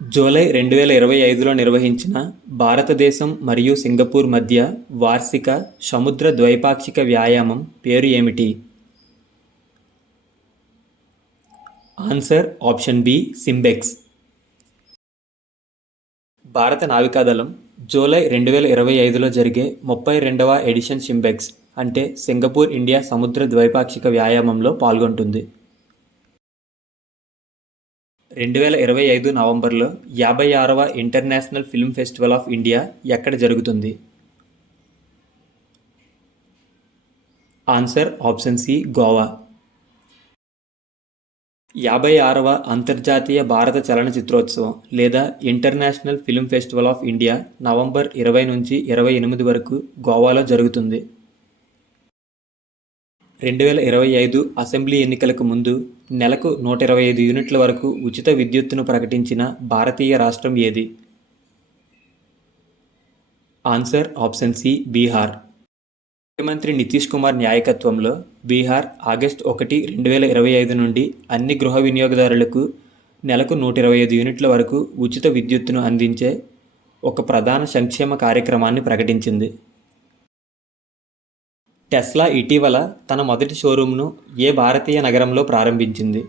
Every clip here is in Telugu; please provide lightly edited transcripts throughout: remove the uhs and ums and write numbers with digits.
జూలై 2025లో నిర్వహించిన భారతదేశం మరియు సింగపూర్ మధ్య వార్షిక సముద్ర ద్వైపాక్షిక వ్యాయామం పేరు ఏమిటి? Answer option B SIMBEX. భారత నావికాదళం జూలై 2025లో జరిగే 32వ ఎడిషన్ సింబెక్స్ అంటే సింగపూర్ ఇండియా సముద్ర ద్వైపాక్షిక వ్యాయామంలో పాల్గొంటుంది. 2025 నవంబర్లో 56వ international film festival of India ఎక్కడ జరుగుతుంది? Answer option C Goa. 56వ అంతర్జాతీయ భారత చలనచిత్రోత్సవం లేదా international film festival of India November 20 నుంచి 28 వరకు గోవాలో జరుగుతుంది. 2025 అసెంబ్లీ ఎన్నికలకు ముందు నెలకు 125 యూనిట్ల వరకు ఉచిత విద్యుత్తును ప్రకటించిన భారతీయ రాష్ట్రం ఏది? Answer option C Bihar. ముఖ్యమంత్రి నితీష్ కుమార్ నాయకత్వంలో బీహార్ ఆగస్టు 1, 2025 నుండి అన్ని గృహ వినియోగదారులకు నెలకు 125 యూనిట్ల వరకు ఉచిత విద్యుత్తును అందించే ఒక ప్రధాన సంక్షేమ కార్యక్రమాన్ని ప్రకటించింది. టెస్లా ఇటీవల తన మొదటి షోరూమ్ను ఏ భారతీయ నగరంలో ప్రారంభించింది?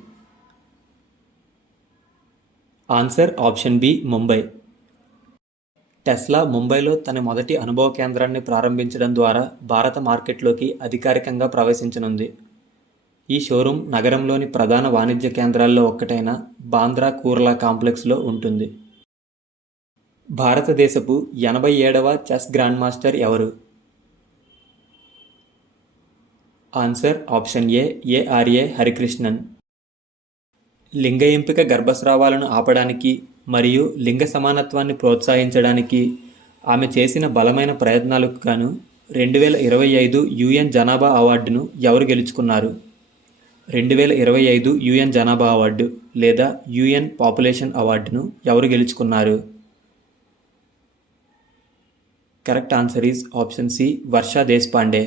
Answer option B Mumbai. Tesla ముంబైలో తన మొదటి అనుభవ కేంద్రాన్ని ప్రారంభించడం ద్వారా భారత మార్కెట్లోకి అధికారికంగా ప్రవేశించనుంది. ఈ షోరూమ్ నగరంలోని ప్రధాన వాణిజ్య కేంద్రాల్లో ఒక్కటైన బాంద్రా కుర్లా కాంప్లెక్స్లో ఉంటుంది. భారతదేశపు 87వ చెస్ గ్రాండ్ మాస్టర్ ఎవరు? Answer option A ARA Harikrishnan. లింగ ఎంపిక గర్భస్రావాలను ఆపడానికి మరియు లింగ సమానత్వాన్ని ప్రోత్సహించడానికి ఆమె చేసిన బలమైన ప్రయత్నాలకు గాను 2025 యుఎన్ జనాభా అవార్డును ఎవరు గెలుచుకున్నారు? 2025 యుఎన్ జనాభా అవార్డు లేదా యుఎన్ పాపులేషన్ అవార్డును ఎవరు గెలుచుకున్నారు? Correct answer is option C Varsha Deshpande.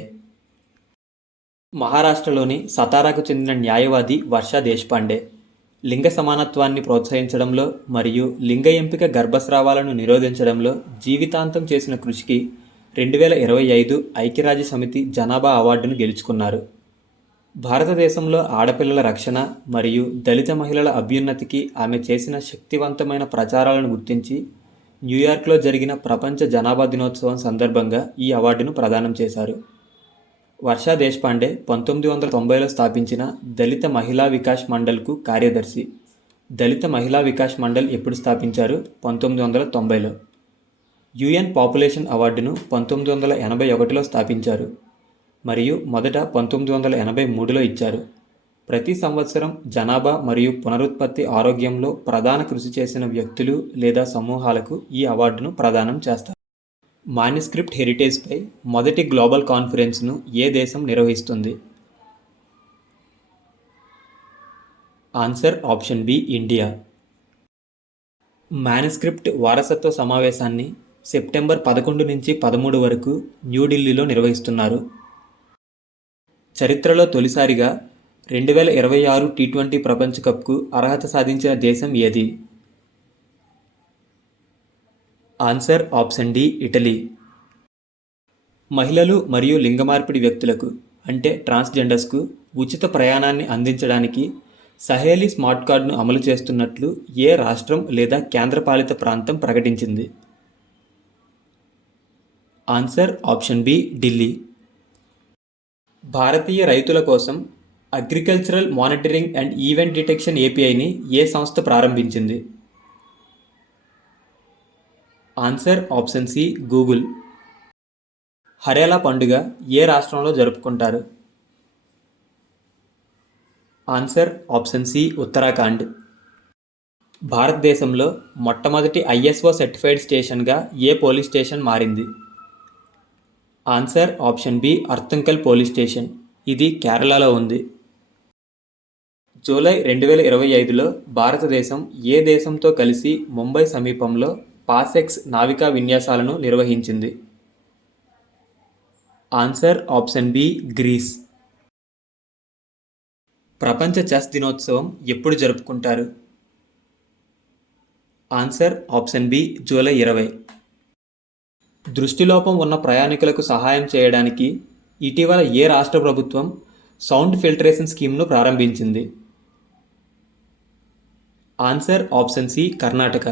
మహారాష్ట్రలోని సతారాకు చెందిన న్యాయవాది వర్షా దేశ్పాండే లింగ సమానత్వాన్ని ప్రోత్సహించడంలో మరియు లింగ ఎంపిక గర్భస్రావాలను నిరోధించడంలో జీవితాంతం చేసిన కృషికి 2025 ఐక్యరాజ్య సమితి జనాభా అవార్డును గెలుచుకున్నారు. భారతదేశంలో ఆడపిల్లల రక్షణ మరియు దళిత మహిళల అభ్యున్నతికి ఆమె చేసిన శక్తివంతమైన ప్రచారాలను గుర్తించి న్యూయార్క్లో జరిగిన ప్రపంచ జనాభా దినోత్సవం సందర్భంగా ఈ అవార్డును ప్రదానం చేశారు. వర్షా దేశ్పాండే 1990లో స్థాపించిన దళిత మహిళా వికాస్ మండల్కు కార్యదర్శి. దళిత మహిళా వికాస్ మండల్ ఎప్పుడు స్థాపించారు? 1990లో. యుఎన్ పాపులేషన్ అవార్డును 1981లో స్థాపించారు మరియు మొదట 1983లో ఇచ్చారు. ప్రతి సంవత్సరం జనాభా మరియు పునరుత్పత్తి ఆరోగ్యంలో ప్రధాన కృషి చేసిన వ్యక్తులు లేదా సమూహాలకు ఈ అవార్డును ప్రదానం చేస్తారు. మాన్యుస్క్రిప్ట్ హెరిటేజ్పై మొదటి గ్లోబల్ కాన్ఫరెన్స్ను ఏ దేశం నిర్వహిస్తుంది? Answer option B India. Manuscript వారసత్వ సమావేశాన్ని సెప్టెంబర్ 11 నుంచి 13 వరకు న్యూఢిల్లీలో నిర్వహిస్తున్నారు. చరిత్రలో తొలిసారిగా 2026 టీ20 ప్రపంచ కప్కు అర్హత సాధించిన దేశం ఏది? Answer option D Italy. మహిళలు మరియు లింగ మార్పిడి వ్యక్తులకు అంటే ట్రాన్స్జెండర్స్కు ఉచిత ప్రయాణాన్ని అందించడానికి సహేలీ స్మార్ట్ కార్డును అమలు చేస్తున్నట్లు ఏ రాష్ట్రం లేదా కేంద్రపాలిత ప్రాంతం ప్రకటించింది? Answer option B Delhi. భారతీయ రైతుల కోసం agricultural monitoring and event detection ఏపీఐని ఏ సంస్థ ప్రారంభించింది? Answer option C Google. Harela పండుగ ఏ రాష్ట్రంలో జరుపుకుంటారు? ఆన్సర్ ఆప్షన్ సి ఉత్తరాఖండ్. భారతదేశంలో మొట్టమొదటి ఐఎస్ఓ సర్టిఫైడ్ స్టేషన్గా ఏ పోలీస్ స్టేషన్ మారింది? Answer option B Arthunkal police station. ఇది కేరళలో ఉంది. జూలై 2025లో భారతదేశం ఏ దేశంతో కలిసి ముంబై సమీపంలో పాసెక్స్ నావికా విన్యాసాలను నిర్వహించింది? Answer option B Greece. ప్రపంచ చెస్ దినోత్సవం ఎప్పుడు జరుపుకుంటారు? Answer option B July 20. దృష్టిలోపం ఉన్న ప్రయాణికులకు సహాయం చేయడానికి ఇటీవల ఏ రాష్ట్ర ప్రభుత్వం సౌండ్ ఫిల్టరేషన్ స్కీమ్ను ప్రారంభించింది? Answer option C Karnataka.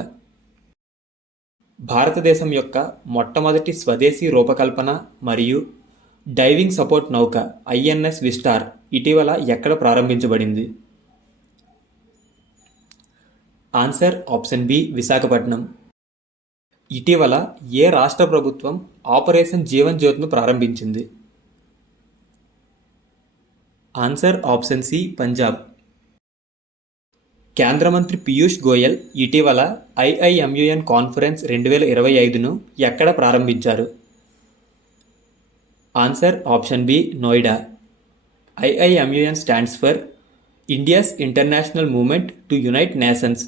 భారతదేశం యొక్క మొట్టమొదటి స్వదేశీ రూపకల్పన మరియు డైవింగ్ సపోర్ట్ నౌక ఐఎన్ఎస్ విస్టార్ ఇటీవల ఎక్కడ ప్రారంభించబడింది? Answer option B Visakhapatnam. ఇటీవల ఏ రాష్ట్ర ప్రభుత్వం ఆపరేషన్ జీవన్ జ్యోత్ను ప్రారంభించింది? Answer option C Punjab. కేంద్ర మంత్రి పీయూష్ గోయల్ ఇటీవల ఐఐఎంయుఎన్ కాన్ఫరెన్స్ 2025ను ఎక్కడ ప్రారంభించారు? Answer option B Noida. IIMUN stands for India's international movement to unite nations